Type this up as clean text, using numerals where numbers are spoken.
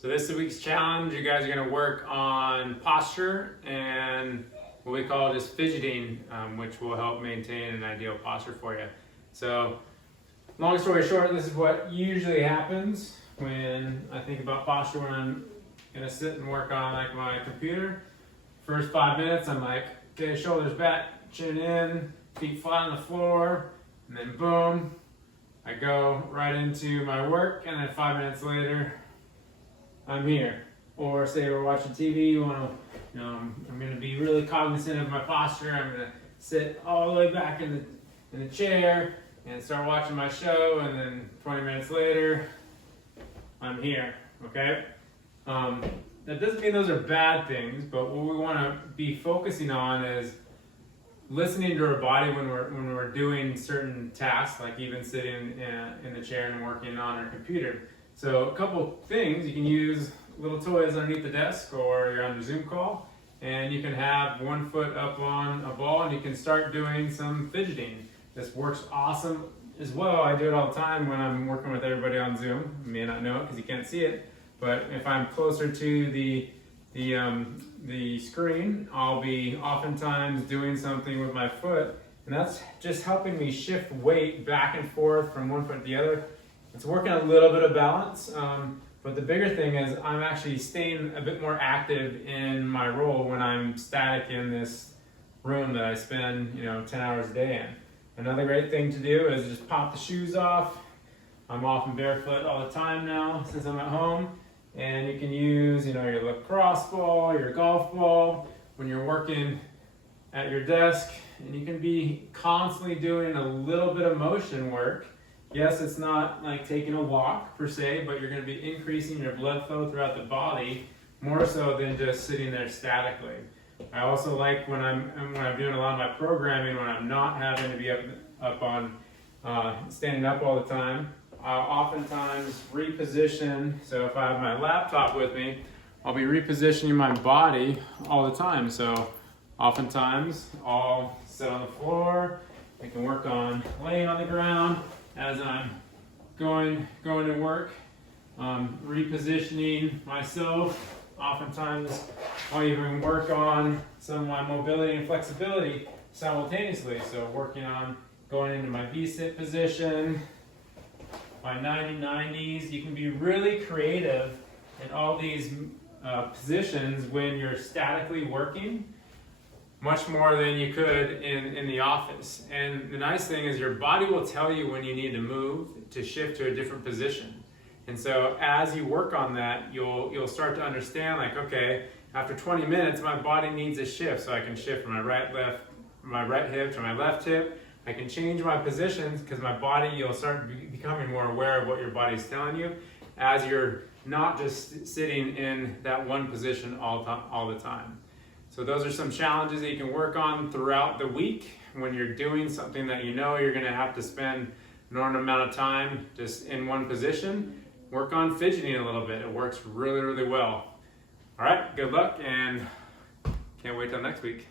So this week's challenge, you guys are going to work on posture and what we call just fidgeting, which will help maintain an ideal posture for you. So long story short, this is what usually happens when I think about posture when I'm going to sit and work on like my computer. First 5 minutes, I'm like, okay, shoulders back, chin in, feet flat on the floor, and then boom, I go right into my work, and then 5 minutes later, I'm here. Or say we're watching TV, I'm going to be really cognizant of my posture. I'm going to sit all the way back in the chair and start watching my show, and then 20 minutes later, I'm here, okay? That doesn't mean those are bad things, but what we want to be focusing on is listening to our body when we're doing certain tasks, like even sitting in the chair and working on our computer. So a couple things, you can use little toys underneath the desk, or you're on a Zoom call, and you can have one foot up on a ball and you can start doing some fidgeting. This works awesome as well. I do it all the time when I'm working with everybody on Zoom. You may not know it because you can't see it, but if I'm closer to the screen, I'll be oftentimes doing something with my foot, and that's just helping me shift weight back and forth from one foot to the other. It's working a little bit of balance, but the bigger thing is I'm actually staying a bit more active in my role when I'm static in this room that I spend 10 hours a day in. Another great thing to do is just pop the shoes off. I'm often barefoot all the time now since I'm at home. And you can use, your lacrosse ball, your golf ball when you're working at your desk, and you can be constantly doing a little bit of motion work. Yes, it's not like taking a walk per se, but you're going to be increasing your blood flow throughout the body more so than just sitting there statically. I also like when I'm doing a lot of my programming, when I'm not having to be up on standing up all the time. I'll oftentimes reposition, so if I have my laptop with me, I'll be repositioning my body all the time. So oftentimes I'll sit on the floor, I can work on laying on the ground as I'm going to work, repositioning myself. Oftentimes I'll even work on some of my mobility and flexibility simultaneously. So working on going into my V-sit position, my 90-90s. You can be really creative in all these positions when you're statically working, much more than you could in the office. And the nice thing is your body will tell you when you need to move, to shift to a different position. And so as you work on that, you'll start to understand, like, okay, after 20 minutes, my body needs a shift, so I can shift from my right hip to my left hip. I can change my positions because my body, you'll start becoming more aware of what your body's telling you as you're not just sitting in that one position all the time. So those are some challenges that you can work on throughout the week when you're doing something that you're going to have to spend an enormous amount of time just in one position. Work on fidgeting a little bit. It works really, really well. All right, good luck, and can't wait till next week.